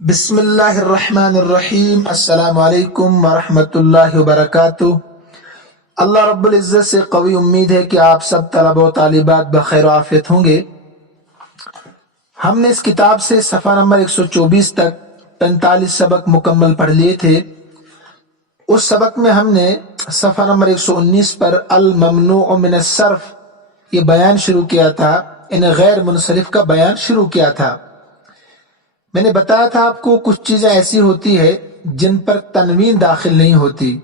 بسم اللہ الرحمن الرحیم۔ السلام علیکم ورحمۃ اللہ وبرکاتہ۔ اللہ رب العزت سے قوی امید ہے کہ آپ سب طلبہ و طالبات بخیر و عافیت ہوں گے۔ ہم نے اس کتاب سے صفحہ نمبر 124 تک 45 سبق مکمل پڑھ لیے تھے۔ اس سبق میں ہم نے صفحہ نمبر 119 پر الممنوع من الصرف یہ بیان شروع کیا تھا، یعنی غیر منصرف کا بیان شروع کیا تھا۔ میں نے بتایا تھا آپ کو کچھ چیزیں ایسی ہوتی ہے جن پر تنوین داخل نہیں ہوتی،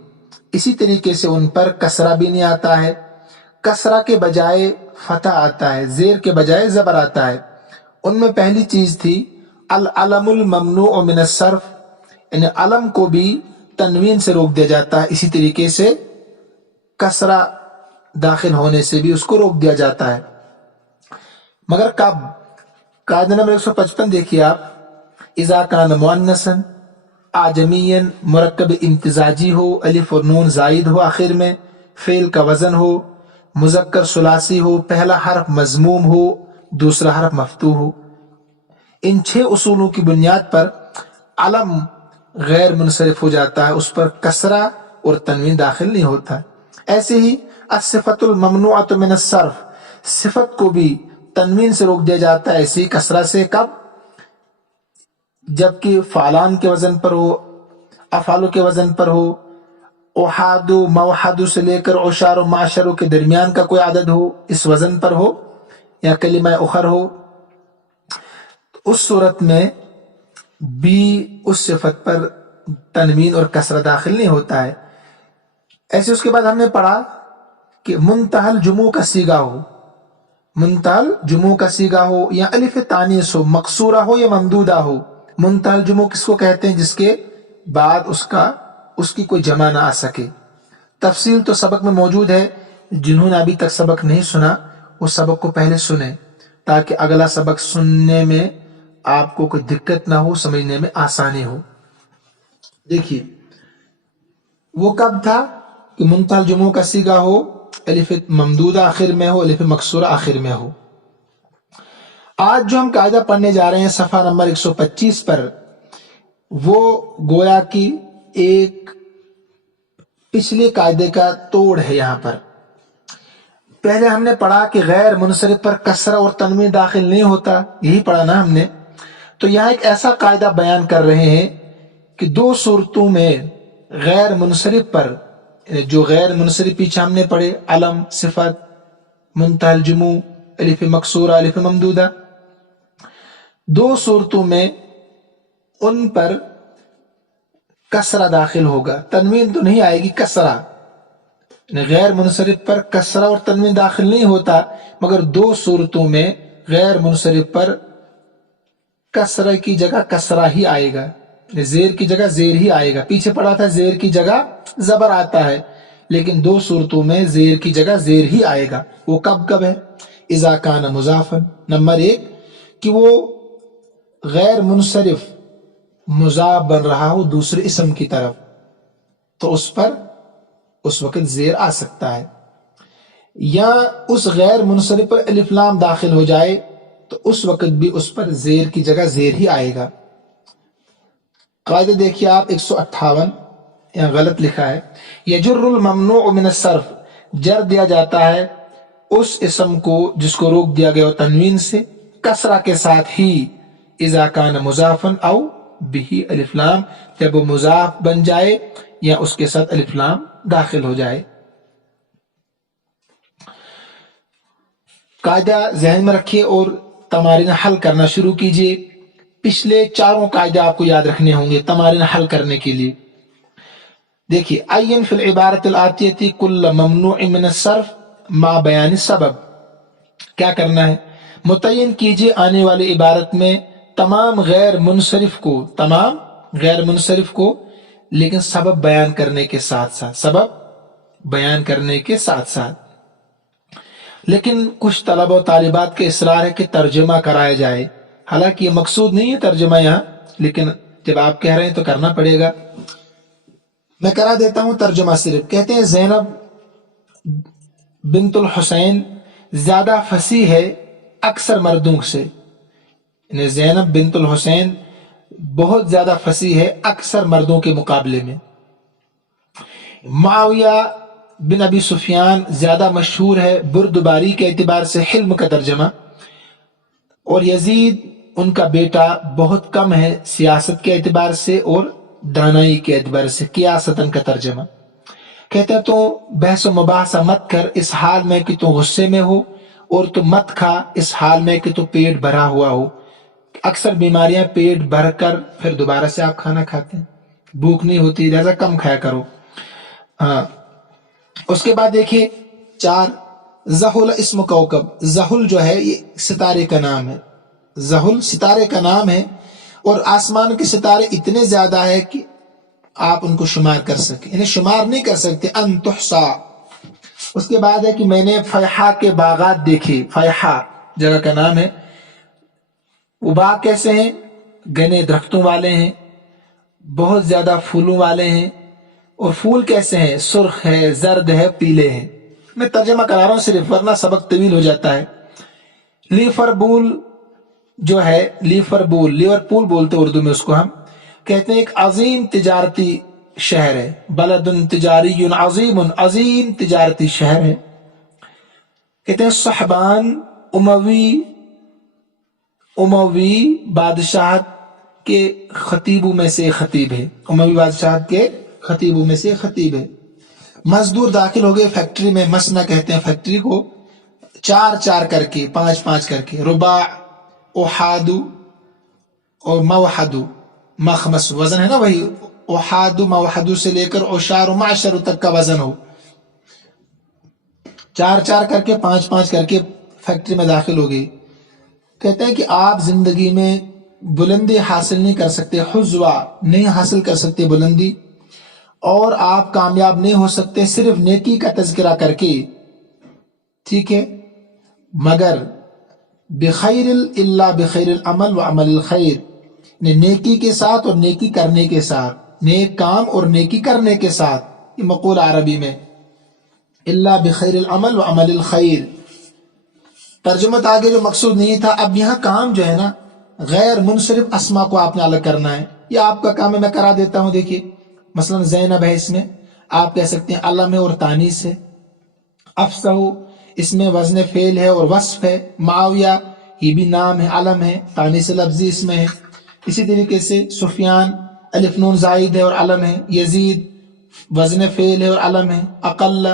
اسی طریقے سے ان پر کسرہ بھی نہیں آتا ہے، کسرہ کے بجائے فتح آتا ہے، زیر کے بجائے زبر آتا ہے۔ ان میں پہلی چیز تھی العلم الممنوع من الصرف، یعنی علم کو بھی تنوین سے روک دیا جاتا ہے، اسی طریقے سے کسرہ داخل ہونے سے بھی اس کو روک دیا جاتا ہے، مگر کب؟ قاعدہ نمبر 155 دیکھیے آپ، اذا کان مؤنثا اعجمیا مرکب امتزاجی ہو، الف اور نون زائد ہو آخر میں، فعل کا وزن ہو، مذکر ثلاثی ہو، پہلا حرف مضموم ہو، دوسرا حرف مفتوح ہو۔ ان 6 اصولوں کی بنیاد پر علم غیر منصرف ہو جاتا ہے، اس پر کسرہ اور تنوین داخل نہیں ہوتا۔ ایسے ہی الصفۃ الممنوعۃ من الصرف، صفت کو بھی تنوین سے روک دیا جاتا ہے، ایسے ہی کسرہ سے۔ کب؟ جبکہ فعلان کے وزن پر ہو، افعالو کے وزن پر ہو، احادو موحدو سے لے کر عشار و معشرو کے درمیان کا کوئی عدد ہو، اس وزن پر ہو، یا کلمہ اخر ہو، اس صورت میں بھی اس صفت پر تنوین اور کسرہ داخل نہیں ہوتا ہے۔ ایسے اس کے بعد ہم نے پڑھا کہ منتہی الجموع کا صیغہ ہو، منتہی الجموع کا صیغہ ہو، یا الف تانیث ہو، مقصورہ ہو یا ممدودہ ہو۔ منتہی الجموع کس کو کہتے ہیں؟ جس کے بعد اس کی کوئی جمع نہ آ سکے۔ تفصیل تو سبق میں موجود ہے، جنہوں نے ابھی تک سبق نہیں سنا وہ سبق کو پہلے سنیں تاکہ اگلا سبق سننے میں آپ کو کوئی دقت نہ ہو، سمجھنے میں آسانی ہو۔ دیکھیے وہ کب تھا کہ منتہی الجموع کا صیغہ ہو، الف ممدودہ آخر میں ہو، الف مکسورہ آخر میں ہو۔ آج جو ہم قاعدہ پڑھنے جا رہے ہیں صفحہ نمبر 125 پر، وہ گویا کی ایک پچھلے قاعدے کا توڑ ہے۔ یہاں پر پہلے ہم نے پڑھا کہ غیر منصرف پر کسرہ اور تنوین داخل نہیں ہوتا، یہی پڑھا نا ہم نے۔ تو یہاں ایک ایسا قاعدہ بیان کر رہے ہیں کہ 2 صورتوں میں غیر منصرف پر، جو غیر منصرف پیچھے ہم نے پڑھے، علم، صفت، منتہی الجموع، الف مکسورہ، الف ممدودہ، 2 صورتوں میں ان پر کسرہ داخل ہوگا، تنوین تو نہیں آئے گی، کسرہ۔ غیر منصرف پر کسرہ اور تنوین داخل نہیں ہوتا، مگر 2 صورتوں میں غیر منصرف پر کسرہ کی جگہ کسرہ ہی آئے گا، زیر کی جگہ زیر ہی آئے گا۔ پیچھے پڑا تھا زیر کی جگہ زبر آتا ہے، لیکن 2 صورتوں میں زیر کی جگہ زیر ہی آئے گا۔ وہ کب کب ہے؟ اذا کان مضافا، نمبر 1 کہ وہ غیر منصرف مضاف بن رہا ہو دوسرے اسم کی طرف، تو اس پر اس وقت زیر آ سکتا ہے، یا اس غیر منصرف پر الف لام داخل ہو جائے تو اس وقت بھی اس پر زیر کی جگہ زیر ہی آئے گا۔ قاعدہ دیکھیے آپ 158، یہاں غلط لکھا ہے، یجر الممنوع من الصرف، جر دیا جاتا ہے اس اسم کو جس کو روک دیا گیا تنوین سے، کسرہ کے ساتھ ہی، اذا کان مضافا او بھی الف لام، جب وہ مضاف بن جائے یا اس کے ساتھ الف لام داخل ہو جائے۔ قاعدہ ذہن میں رکھیے اور تمارین حل کرنا شروع کیجیے۔ پچھلے 4 قاعدے آپ کو یاد رکھنے ہوں گے تمارین حل کرنے کے لیے۔ دیکھیے، عین فی العبارۃ الآتیہ کل ممنوع من الصرف مع بیان السبب، کیا کرنا ہے؟ متعین کیجیے آنے والی عبارت میں تمام غیر منصرف کو لیکن سبب بیان کرنے کے ساتھ۔ لیکن کچھ طلبہ و طالبات کے اصرار ہے کہ ترجمہ کرایا جائے، حالانکہ یہ مقصود نہیں ہے ترجمہ یہاں، لیکن جب آپ کہہ رہے ہیں تو کرنا پڑے گا۔ میں کرا دیتا ہوں ترجمہ صرف۔ کہتے ہیں زینب بنت الحسین زیادہ فصیح ہے اکثر مردوں سے، یعنی زینب بنت الحسین بہت زیادہ فصیح ہے اکثر مردوں کے مقابلے میں. معاویہ بن ابی سفیان زیادہ مشہور ہے بردباری کے اعتبار سے حلم کا ترجمہ، اور یزید ان کا بیٹا بہت کم ہے سیاست کے اعتبار سے اور دانائی کے اعتبار سے، قیاستن کا ترجمہ. کہتے ہیں تو بحث و مباحثہ مت کر اس حال میں کہ تو غصے میں ہو، اور تو مت کھا اس حال میں کہ تو پیٹ بھرا ہوا ہو. اکثر بیماریاں پیٹ بھر کر پھر دوبارہ سے آپ کھانا کھاتے ہیں، بھوک نہیں ہوتی، لہذا کم کھایا کرو. ہاں. اس کے بعد دیکھیے 4 زحل اسم کوکب. زحل جو ہے یہ ستارے کا نام ہے، زحل ستارے کا نام ہے، اور آسمان کے ستارے اتنے زیادہ ہے کہ آپ ان کو شمار کر سکیں، انہیں شمار نہیں کر سکتے. ان تحصا. اس کے بعد ہے کہ میں نے فیحاء کے باغات دیکھے. فیحاء جگہ کا نام ہے. وہ باغ کیسے ہیں؟ گھنے درختوں والے ہیں، بہت زیادہ پھولوں والے ہیں. اور پھول کیسے ہیں؟ سرخ ہے، زرد ہے، پیلے ہیں. میں ترجمہ کرا رہا ہوں صرف، ورنہ سبق طویل ہو جاتا ہے. لیورپول جو ہے، لیورپول بولتے اردو میں اس کو ہم کہتے ہیں، ایک عظیم تجارتی شہر ہے. بلد تجاری عظیم، عظیم تجارتی شہر ہے. کہتے ہیں صحبان اموی بادشاہت کے خطیبوں میں سے خطیب ہے. اموی بادشاہت کے خطیبوں میں سے خطیب ہے. مزدور داخل ہو گئے فیکٹری میں. مسنا کہتے ہیں فیکٹری کو، 4 کر کے، 5 کر کے. رباع، احادو اور موحدو، مخمس وزن ہے نا وہی، احادو موحدو سے لے کر عشار و معشر تک کا وزن ہو. 4 کر کے، 5 کر کے فیکٹری میں داخل ہو گئی. کہتے ہیں کہ آپ زندگی میں بلندی حاصل نہیں کر سکتے، حظوہ نہیں حاصل کر سکتے بلندی، اور آپ کامیاب نہیں ہو سکتے صرف نیکی کا تذکرہ کر کے، ٹھیک ہے، مگر بخیر الا بخیر العمل وعمل الخیر، نیکی کے ساتھ اور نیکی کرنے کے ساتھ، نیک کام اور نیکی کرنے کے ساتھ. یہ مقول عربی میں الا بخیر العمل وعمل الخیر. ترجمہ آگے جو مقصود نہیں تھا. اب یہاں کام جو ہے نا، غیر منصرف اسما کو آپ نے الگ کرنا ہے. یہ آپ کا کام ہے، میں کرا دیتا ہوں. دیکھیے مثلا زینب ہے، اس میں آپ کہہ سکتے ہیں علم ہے اور تانیث ہے. افسہ اس میں وزن فعل ہے اور وصف ہے. معاویہ یہ بھی نام ہے، علم ہے، تانیث لفظی اس میں ہے. اسی طریقے سے سفیان الف نون زائد ہے اور علم ہے. یزید وزن فعل ہے اور علم ہے. اقل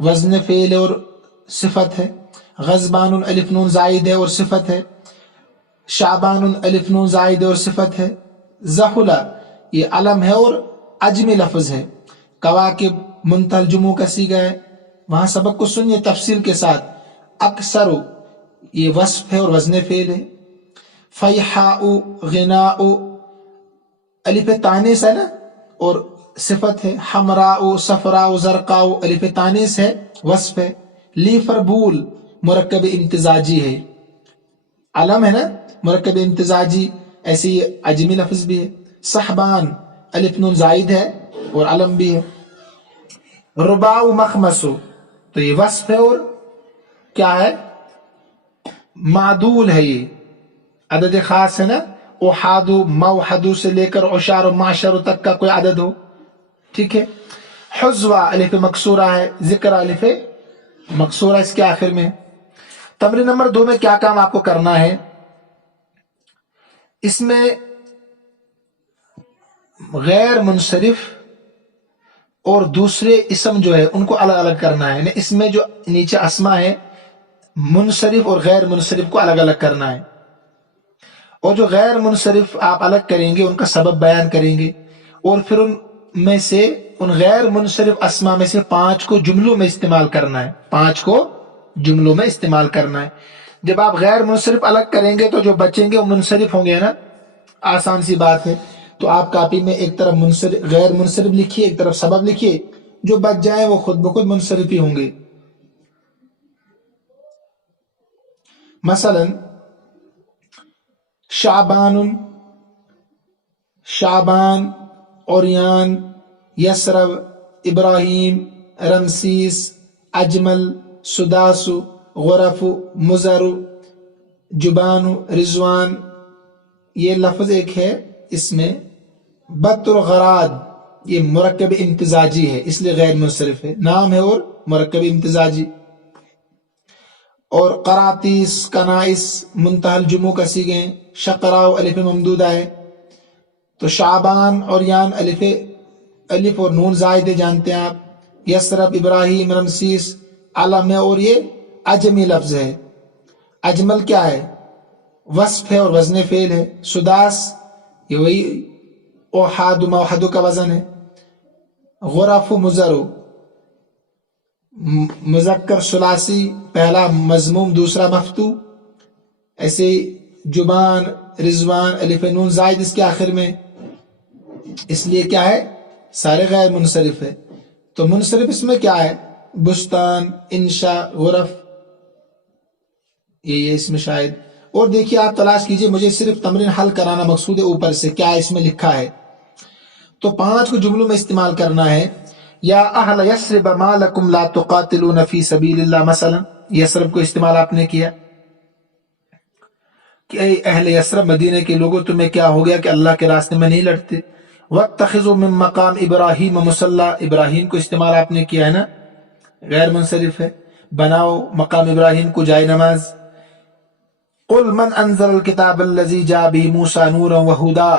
وزن فعل ہے اور صفت ہے. غضبان الف نون زائد ہے اور صفت ہے. شعبان الف نون زائد ہے اور صفت ہے. زحل یہ علم ہے اور عجمی لفظ ہے. کواکب منتہى الجموع کا صیغہ ہے. وہاں سبق کو سنیے تفصیل کے ساتھ. اکثر یہ وصف ہے اور وزن فعل ہے. فیحاء غناء الف تانیث ہے نا اور صفت ہے. حمراء صفراء زرقاء الف تانیث ہے، وصف ہے. لیفربول مرکب امتزاجی ہے، علم ہے نا، مرکب امتزاجی، ایسے ہی عجمی لفظ بھی ہے. صحبان الف نون زائد ہے اور علم بھی ہے. رباع مخمس تو یہ وصف ہے اور کیا ہے؟ معدول ہے، یہ عدد خاص ہے نا. احادو موحدو سے لے کر عشار و معشر تک کا کوئی عدد ہو، ٹھیک ہے. حظوہ الف مکسورہ ہے، ذکر الف مکسورہ اس کے آخر میں. تمرین نمبر 2 میں کیا کام آپ کو کرنا ہے؟ اس میں غیر منصرف اور دوسرے اسم جو ہے ان کو الگ الگ کرنا ہے. یعنی اس میں جو نیچے اسما ہے، منصرف اور غیر منصرف کو الگ الگ کرنا ہے. اور جو غیر منصرف آپ الگ کریں گے ان کا سبب بیان کریں گے، اور پھر ان میں سے ان غیر منصرف اسما میں سے 5 کو جملوں میں استعمال کرنا ہے. 5 کو جملوں میں استعمال کرنا ہے. جب آپ غیر منصرف الگ کریں گے تو جو بچیں گے وہ منصرف ہوں گے نا. آسان سی بات ہے. تو آپ کاپی میں ایک طرف غیر منصرف لکھیے، ایک طرف سبب لکھیے. جو بچ جائیں وہ خود بخود منصرف ہی ہوں گے. مثلا شعبان، اوریان، یسرب، ابراہیم، رمسیس، اجمل، سداس، غرف، مزر، جبان، رضوان. یہ لفظ ایک ہے اس میں بط الغراد یہ مرکب امتزاجی ہے، اس لیے غیر منصرف ہے، نام ہے اور مرکب امتزاجی. اور قراتیس، کنائس منتہى الجموع کا سیغے ہیں. شقراء الف ممدودہ ہے. تو شعبان اور یان الف اور نون زائد ہے، جانتے ہیں آپ. یسرب، ابراہیم، رمسیس علم ہے اور یہ اجمی لفظ ہے. اجمل کیا ہے؟ وصف ہے اور وزن فعل ہے. سداس یہ وہی اوحاد موحد کا وزن ہے. غرف مزر مذکر ثلاثی، پہلا مضموم دوسرا مفتو. ایسے جبان، رضوان الف نون زائد اس کے آخر میں، اس لیے کیا ہے؟ سارے غیر منصرف ہے. تو منصرف اس میں کیا ہے؟ بستان، انشا، غرف، یہ اس میں شاید. اور دیکھیے آپ تلاش کیجئے، مجھے صرف تمرین حل کرانا مقصود ہے، اوپر سے کیا اس میں لکھا ہے. تو 5 کو جملوں میں استعمال کرنا ہے. یا اہل یثرب ما لکم لا تقاتلون فی سبیل اللہ، مثلا یثرب کو استعمال آپ نے کیا کہ اے اہل یثرب، مدینے کے لوگوں تمہیں کیا ہو گیا کہ اللہ کے راستے میں نہیں لڑتے. واتخذوا من مقام ابراہیم مصلی، ابراہیم کو استعمال آپ نے کیا ہے نا، غیر منصرف ہے. بناؤ مقام ابراہیم کو جائے نماز. قل من انزل الکتاب الذی جاء به موسی نورا وہدا،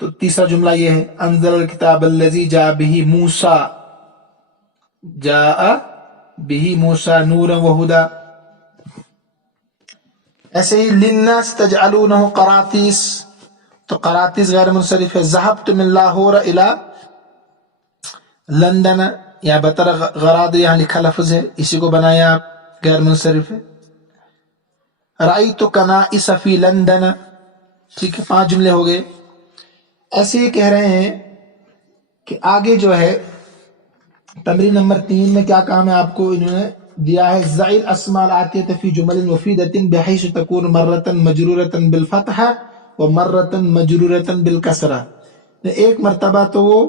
تو تیسرا جملہ یہ ہے، انزل الکتاب الذی جاء به موسی، جاء به موسی نورا وہدا. ایسے ہی للناس تجعلونہ قراطیس، تو قراطیس غیر منصرف ہے. ذهبت من لاہور الى لندن، یا بطر غراد یہاں لکھا لفظ ہے، اسی کو بنایا آپ، غیر منصرف ہے. رأیت کنائس فی لندن، ٹھیک ہے، 5 جملے ہو گئے. ایسے ہی کہہ رہے ہیں کہ آگے جو ہے تمرین نمبر 3 میں کیا کام ہے آپ کو انہوں نے دیا ہے. ضع الاسماء الآتیۃ فی جمل مفیدۃ بحیث تکون مرۃ مجرورۃ بالفتح و مرۃ مجرورۃ بالکسرہ. ایک مرتبہ تو وہ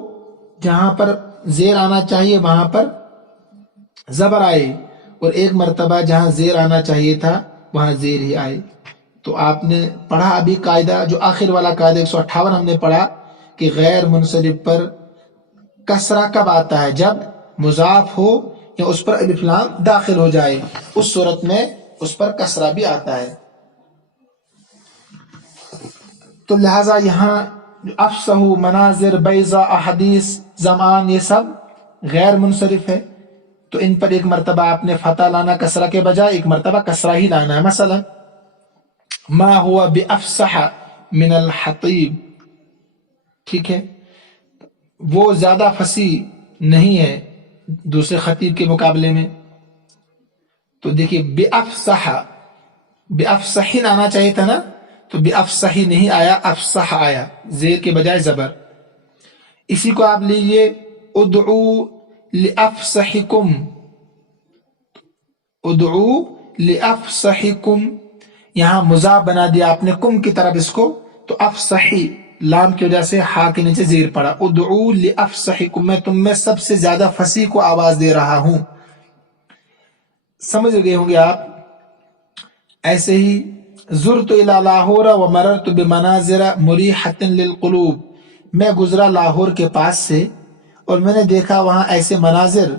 جہاں پر زیر آنا چاہیے وہاں پر زبر آئے، اور ایک مرتبہ جہاں زیر آنا چاہیے تھا وہاں زیر ہی آئے. تو آپ نے پڑھا ابھی قاعدہ، جو آخر والا قاعدہ 158 ہم نے پڑھا کہ غیر منصرف پر کسرہ کب آتا ہے؟ جب مضاف ہو یا اس پر الف لام داخل ہو جائے، اس صورت میں اس پر کسرہ بھی آتا ہے. تو لہٰذا یہاں افصح، مناظر، بیضا، احادیث، زمان، یہ سب غیر منصرف ہے. تو ان پر ایک مرتبہ آپ نے فتح لانا کسرہ کے بجائے، ایک مرتبہ کسرہ ہی لانا ہے. مثلا ما ہوا بافصح من الحطیب، ٹھیک ہے، وہ زیادہ فصیح نہیں ہے دوسرے خطیب کے مقابلے میں. تو دیکھیے بافصح، بافصح آنا چاہیے تھا نا، تو بافصح نہیں آیا، افصح آیا، زیر کے بجائے زبر. اسی کو آپ لیجئے ادعو لافصحکم، ادعو لافصحکم، یہاں مضاف بنا دیا آپ نے کم کی طرف اس کو، تو افصحی لام کی وجہ سے ہا کے نیچے زیر پڑا. ادعو لافصحکم، میں تم میں سب سے زیادہ فصیح کو آواز دے رہا ہوں. سمجھ گئے ہوں گے آپ. ایسے ہی زرت الى لاہور ومررت بمناظر مریحۃ للقلوب، میں گزرا لاہور کے پاس سے اور میں نے دیکھا وہاں ایسے مناظر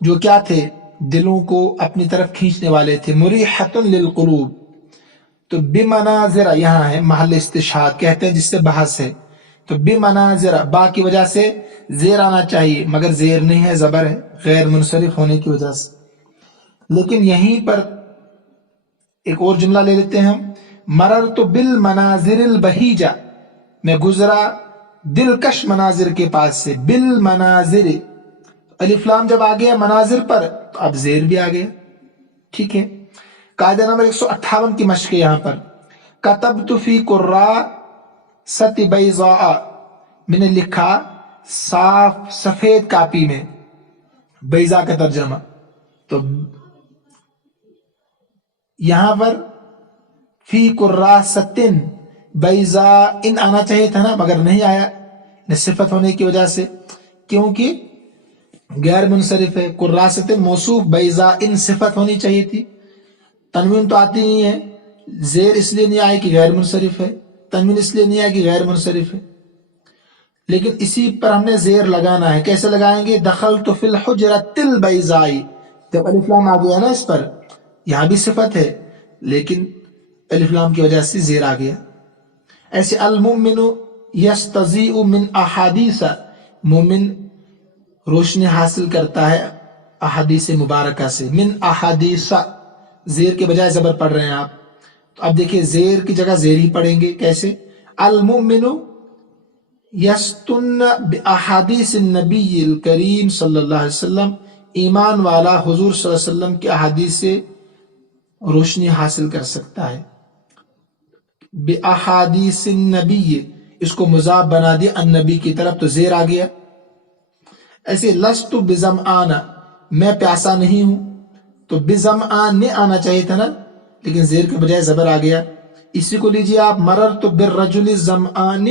جو کیا تھے؟ دلوں کو اپنی طرف کھینچنے والے تھے. مریحۃ للقلوب، تو بمناظر یہاں ہے محل استشہاد، کہتے ہیں جس سے بحث ہے. تو بمناظر با کی وجہ سے زیر آنا چاہیے مگر زیر نہیں ہے، زبر ہے غیر منصرف ہونے کی وجہ سے. لیکن یہیں پر ایک اور جملہ لے لیتے ہیں ہم. مررت بالمناظر البہیجہ، میں گزرا دلکش مناظر کے پاس سے. بالمناظر، الف لام جب آ گیا مناظر پر تو اب زیر بھی آ گیا، ٹھیک ہے. قاعدہ نمبر 158 کی مشق یہاں پر. کتبت فی کراست بیضاء، میں نے لکھا صاف سفید کاپی میں، بیضاء کا ترجمہ. تو یہاں پر فی کراست بیضاء ان آنا چاہیے تھا نا، مگر نہیں آیا صفت ہونے کی وجہ سے، کیونکہ غیر منصرف ہے. کراست موصوف، بیضاء ان صفت ہونی چاہیے تھی. تنوین تو آتی نہیں ہے، زیر اس لیے نہیں آئی کہ غیر منصرف ہے. تنوین اس لیے نہیں آیا کہ غیر منصرف ہے، لیکن اسی پر ہم نے زیر لگانا ہے. کیسے لگائیں گے؟ دخلت فی الحجرۃ البیضاء، جب الف لام آ گیا نا اس پر، یہاں بھی صفت ہے لیکن الف لام کی وجہ سے زیر آ گیا. ایسے المؤمن یستضیء من احادیث، مومن روشنی حاصل کرتا ہے احادیث مبارکہ سے. من احادیث، زیر کے بجائے زبر پڑھ رہے ہیں آپ، تو اب دیکھیں زیر کی جگہ زیر ہی پڑھیں گے. کیسے؟ المؤمن یستن باحادیث النبی الکریم صلی اللہ علیہ وسلم، ایمان والا حضور صلی اللہ علیہ وسلم کی احادیث سے روشنی حاصل کر سکتا ہے. باحادیث النبی، اس کو مضاف بنا دیا النبی کی طرف تو زیر آ گیا. ایسے لست بظمآن، میں پیاسا نہیں ہوں، تو بظمآن نہیں آنا چاہیے تھا نا، لیکن زیر کے بجائے زبر آ گیا. اسی کو لیجیے آپ، مررت بالرجل الظمآن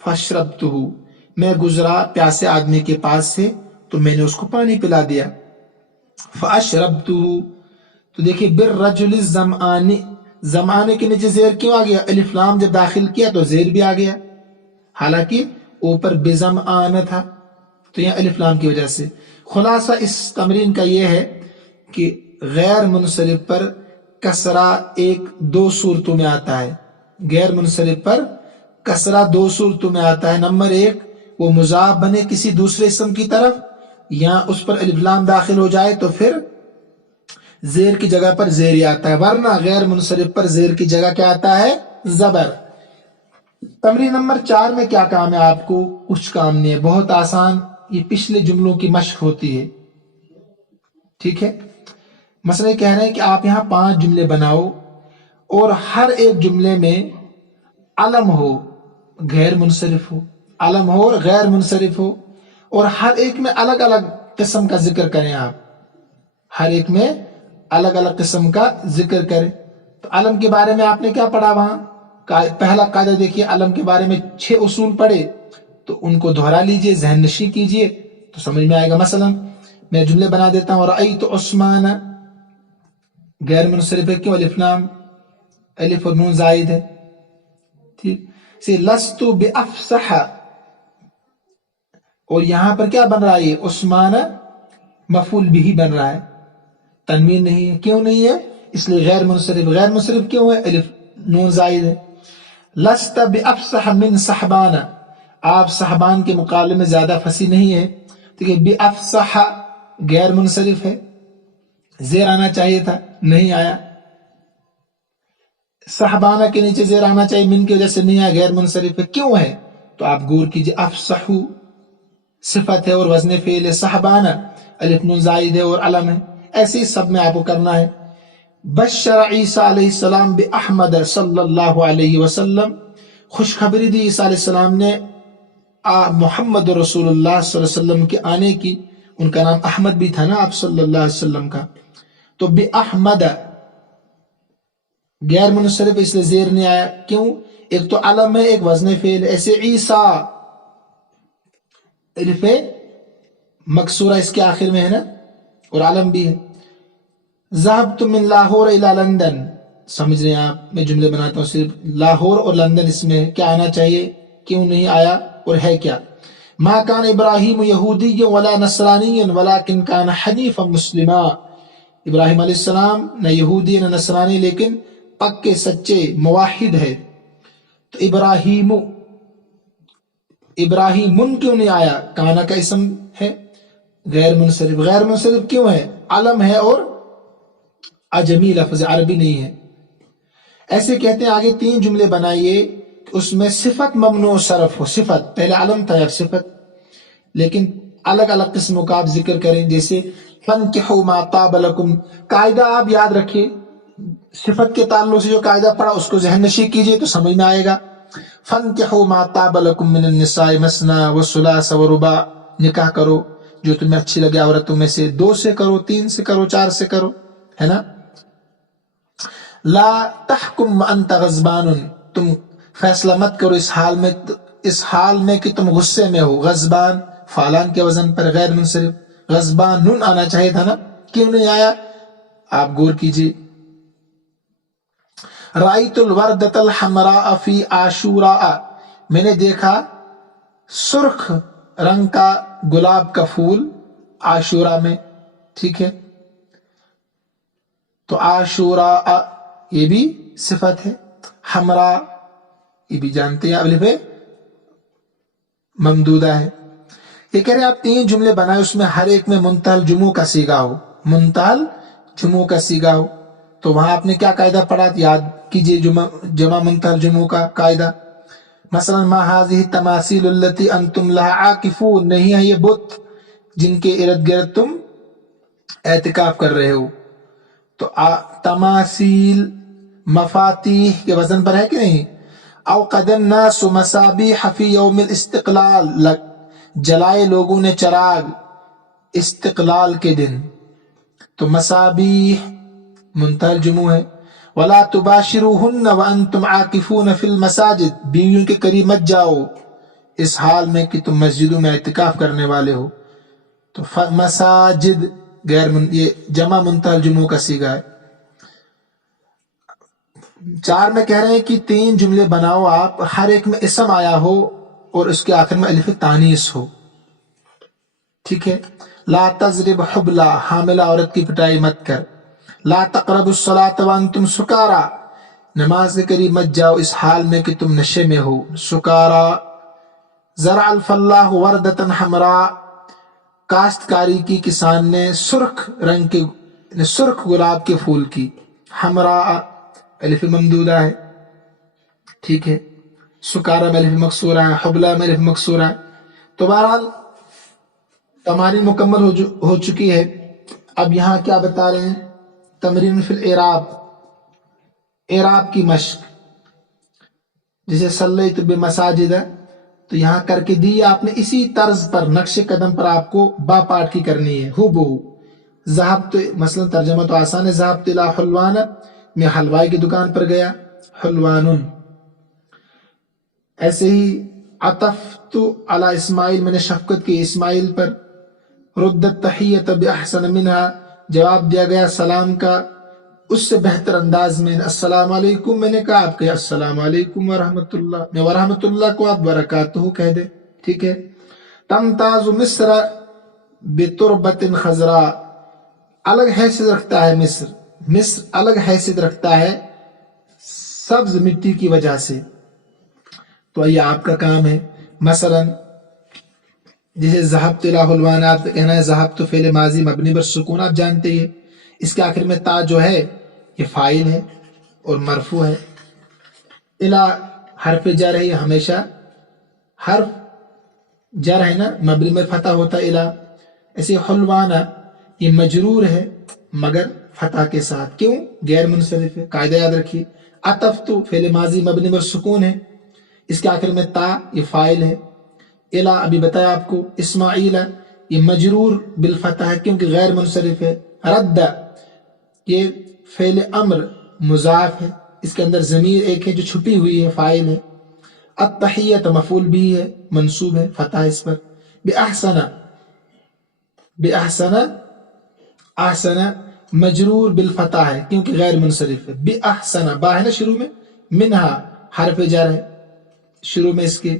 فشربتہ، میں گزرا پیاسے آدمی کے پاس سے تو میں نے اس کو پانی پلا دیا. فاشربتہ، تو دیکھیے بالرجل الظمآن، زمانے کے نیچے زیر کیوں آ گیا؟ الف لام جب داخل کیا تو زیر بھی آ گیا، حالانکہ اوپر بظمآن تھا، تو یہاں الف لام کی وجہ سے. خلاصہ اس تمرین کا یہ ہے کہ غیر منصرف پر کسرہ دو صورتوں میں آتا ہے. غیر منصرف پر کسرہ دو صورتوں میں آتا ہے. نمبر 1، وہ مضاف بنے کسی دوسرے اسم کی طرف، یا اس پر الف لام داخل ہو جائے تو پھر زیر کی جگہ پر زیر ہی آتا ہے، ورنہ غیر منصرف پر زیر کی جگہ کیا آتا ہے؟ زبر. تمرین نمبر 4 میں کیا کام ہے آپ کو؟ کچھ کام نہیں ہے، بہت آسان، یہ پچھلے جملوں کی مشق ہوتی ہے. ٹھیک ہے، مثلا کہہ رہے ہیں کہ آپ یہاں 5 جملے بناؤ اور ہر ایک جملے میں علم ہو، غیر منصرف ہو، علم ہو اور غیر منصرف ہو، اور ہر ایک میں الگ الگ قسم کا ذکر کریں. آپ ہر ایک میں الگ الگ قسم کا ذکر کریں. تو علم کے بارے میں آپ نے کیا پڑھا وہاں؟ پہلا قاعدہ دیکھیے، علم کے بارے میں 6 اصول پڑھے، تو ان کو دہرا لیجئے، ذہن نشی کیجئے تو سمجھ میں آئے گا. مثلا میں جملے بنا دیتا ہوں، رأیت عثمان، غیر منصرف ہے، کیوں؟ الف لام، الف اور نون زائد ہے. ٹھیک سے لست بافصح، اور یہاں پر کیا بن رہا ہے؟ عثمان مفعول بھی بن رہا ہے، تنوین نہیں ہے. کیوں نہیں ہے؟ اس لیے غیر منصرف. غیر منصرف کیوں ہے؟ الف نون زائد ہے. لست بافصح من صحبان، آپ صحبان کے مقابلے میں زیادہ فصیح نہیں ہے. دیکھیے بافصح غیر منصرف ہے، زیر آنا چاہیے تھا، نہیں آیا. صحبانہ کے نیچے زیر آنا چاہیے، من کی وجہ سے نہیں آیا، غیر منصرف ہے. کیوں ہے؟ تو آپ غور کیجیے. افصحو صفت ہے اور وزن فعل ہے، صحبانہ الف نون زائد ہے اور علم ہے. ایسے ہی سب میں آپ کو کرنا ہے. بشر عیسیٰ علیہ السلام باحمد صلی اللہ علیہ وسلم، خوشخبری دی عیسیٰ علیہ السلام نے محمد رسول اللہ صلی اللہ علیہ وسلم کے آنے کی. ان کا نام احمد بھی تھا نا آپ صلی اللہ علیہ وسلم کا. تو باحمد غیر منصرف اس لیے زیر نہیں آیا. کیوں؟ ایک تو علم ہے، ایک وزن فعل. ایسے عیسیٰ الف مکسورہ اس کے آخر میں ہے نا، اور علم بھی ہے. ذهبت من لاہور الى لندن، سمجھ رہے ہیں آپ؟ میں جملے بناتا ہوں، صرف لاہور اور لندن اس میں کیا آنا چاہیے، کیوں نہیں آیا اور ہے کیا؟ ما كان ابراہیم یہودی ولا نصرانی ولكن كان حنیفا مسلما، ابراہیم علیہ السلام نہ یہودی نہ نصرانی لیکن پکے سچے موحد ہے. تو ابراہیم کیوں نہیں آیا؟ کانا کا اسم ہے، غیر منصرف. غیر منصرف کیوں ہے؟ علم ہے اور اجمی لفظ، عربی نہیں ہے. ایسے کہتے ہیں آگے 3 جملے بنائیے کہ اس میں صفت ممنوع صرف ہو. صفت پہلے علم تھا یا صفت، لیکن الگ الگ قسموں کا آپ ذکر کریں. جیسے فَانْكِحُوا مَا طَابَ لَكُمْ، قاعدہ آپ یاد رکھیے، صفت کے تعلق سے جو قاعدہ پڑھا اس کو ذہن نشی کیجئے تو سمجھ میں آئے گا. فَانْكِحُوا مَا طَابَ لَكُمْ مِنَ النِّسَاءِ مَثْنَىٰ وَثُلَاثَ وَرُبَاعَ، نکاح کرو جو تمہیں اچھی لگے عورتوں میں سے، 2 سے کرو، 3 سے کرو، 4 سے کرو، ہے نا. لا تحکم وانت غضبان، تم فیصلہ مت کرو اس حال میں کہ تم غصے میں ہو. غضبان فعلان کے وزن پر غیر منصرف. غضبان نون آنا چاہیے تھا نا، کیوں نہیں آیا؟ آپ غور کیجیے. رأیت الوردۃ الحمراء فی عاشوراء، میں نے دیکھا سرخ رنگ کا گلاب کا پھول عاشورہ میں. ٹھیک ہے، تو عاشوراء یہ بھی صفت ہے، حمراء یہ بھی جانتے ہیں الف ممدودہ ہے. یہ کہہ رہے آپ 3 جملے بنائے، اس میں ہر ایک میں منتہى الجموع کا صیغہ ہو، منتہى الجموع کا صیغہ ہو. تو وہاں آپ نے کیا قاعدہ پڑھا، یاد کیجئے جمع منتہى الجموع کا قاعدہ. مثلا ما هذه التماثيل التي انتم لها عاکفون، نہیں ہے یہ بت جن کے ارد گرد تم اعتکاف کر رہے ہو. تو تماثیل مفاتیح کے وزن پر ہے کہ نہیں. اوقد الناس مصابیح فی یوم الاستقلال، جلائے لوگوں نے چراغ استقلال کے دن. تو مصابیح منتہى الجموع ہے. ولا تباشروہن وانتم عاکفون فی المساجد، بیویوں کے قریب مت جاؤ اس حال میں کہ تم مسجدوں میں اعتکاف کرنے والے ہو. تو مساجد یہ جمع منتہى الجموع کا صیغہ ہے. 4 میں کہہ رہے ہیں کہ 3 جملے بناؤ آپ، ہر ایک میں اسم آیا ہو اور اس کے آخر میں الف تانیث ہو. ٹھیک ہے. لا تضرب حبلا، حاملہ عورت کی پٹائی مت کر. لا تقربوا الصلاة وانتم سکارا، نماز کے قریب مت جاؤ اس حال میں کہ تم نشے میں ہو، سکارا. زرع الفلاح وردۃ حمراء، کاشتکاری کی کسان نے سرخ رنگ کے سرخ گلاب کے پھول کی. حمراء الف ممدودہ ہے. ٹھیک ہے. سکارا میں الف مکسورہ ہے، حبلہ میں الف مکسورہ ہے. تو بہرحال تمارین مکمل ہو چکی ہے. اب یہاں کیا بتا رہے ہیں، تمرین فی الاعراب، اعراب کی مشق. جیسے صلیت بمساجد، تو یہاں کر کے دی آپ نے، اسی طرز پر نقش قدم پر آپ کو با پاٹ کی کرنی ہے ہو بہو. ذهبت، مثلا ترجمہ تو آسان ہے، ذهبت الى حلوان، میں حلوائی کی دکان پر گیا، حلوان. ایسے ہی عطفت علی اسماعیل، میں نے شفقت کی اسماعیل پر. ردت تحیت باحسن منها، جواب دیا گیا سلام کا اس سے بہتر انداز میں. السلام علیکم میں نے کہا، آپ کہے السلام علیکم ورحمۃ اللہ، میں ورحمۃ اللہ کو آپ برکاتہ کہہ دے. ٹھیک ہے. تمتاز مصر بتربت خضراء، الگ حیثیت رکھتا ہے مصر، مصر الگ حیثیت رکھتا ہے سبز مٹی کی وجہ سے. تو یہ آپ کا کام ہے. مثلا جیسے ذهبت الى حلوان، آپ کہنا ہے ذهبت فعل ماضی مبنی بر سکون، آپ جانتے ہیں اس کے آخر میں تا جو ہے یہ فاعل ہے اور مرفوع ہے. الى حرف جر ہے، یہ ہمیشہ حرف جر ہے نا، مبنی میں فتح ہوتا ہے الى. ایسے حلوانہ یہ مجرور ہے مگر فتح کے ساتھ، کیوں؟ غیر منصرف ہے. قاعدہ یاد رکھیے. عطفت فعل ماضی مبنی بر سکون ہے، اس کے آخر میں تا یہ فاعل ہے. الى ابھی بتایا آپ کو. اسماعیل یہ مجرور بالفتح ہے کیونکہ غیر منصرف ہے. رد یہ فعل امر مضاف ہے، اس کے اندر ضمیر ایک ہے جو چھپی ہوئی ہے، فاعل ہے. التحیت مفعول بھی ہے، منصوب ہے، فتح اس پر. باحسن، باحسن احسن مجرور بالفتح ہے کیونکہ غیر منصرف ہے. باحسن با ہے نا شروع میں، منہا حرف جر ہے شروع میں اس کے،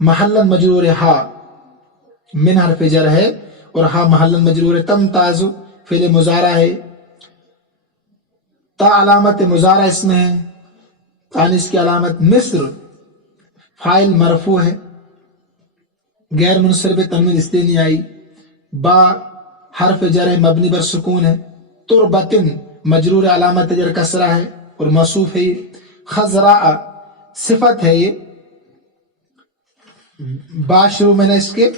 محلا مجرور ہا، من حرف جر ہے اور ہا محلا مجرور ہے. تمتاز فعل مضارع ہے، تا علامت مضارع اس میں ہے، تانیث کی علامت. مصر فاعل مرفوع ہے، غیر منصرف تنوین اس لیے نہیں آئی. با حرف جر ہے مبنی بر سکون ہے. تربتن مجرور علامت جر کسرہ ہے اور موصوف ہے. خضراء صفت ہے، یہ با شروع میں نے اس کے،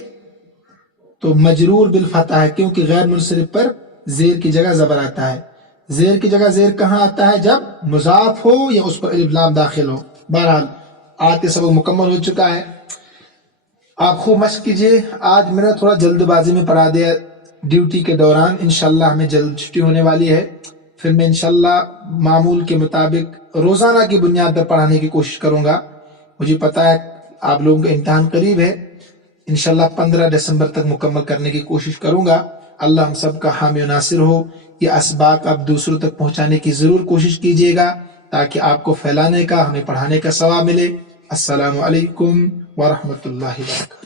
تو مجرور بالفتح ہے کیونکہ غیر منصرف پر زیر کی جگہ زبر آتا ہے. زیر کی جگہ زیر کہاں آتا ہے؟ جب مضاف ہو یا اس پر الف لام داخل ہو. بہرحال آج کے سبق مکمل ہو چکا ہے، آپ خوب مشق کیجیے. آج میں نے تھوڑا جلد بازی میں پڑھا دیا ڈیوٹی کے دوران، انشاءاللہ ہمیں جلد چھٹی ہونے والی ہے، پھر میں انشاءاللہ معمول کے مطابق روزانہ کی بنیاد پر پڑھانے کی کوشش کروں گا. مجھے پتہ ہے آپ لوگوں کا امتحان قریب ہے، انشاءاللہ 15 دسمبر تک مکمل کرنے کی کوشش کروں گا. اللہ ہم سب کا حامی و ناصر ہو. یہ اسباق آپ دوسروں تک پہنچانے کی ضرور کوشش کیجیے گا. تاکہ آپ کو پھیلانے کا، ہمیں پڑھانے کا ثواب ملے۔ السلام علیکم ورحمۃ اللہ وبرکاتہ۔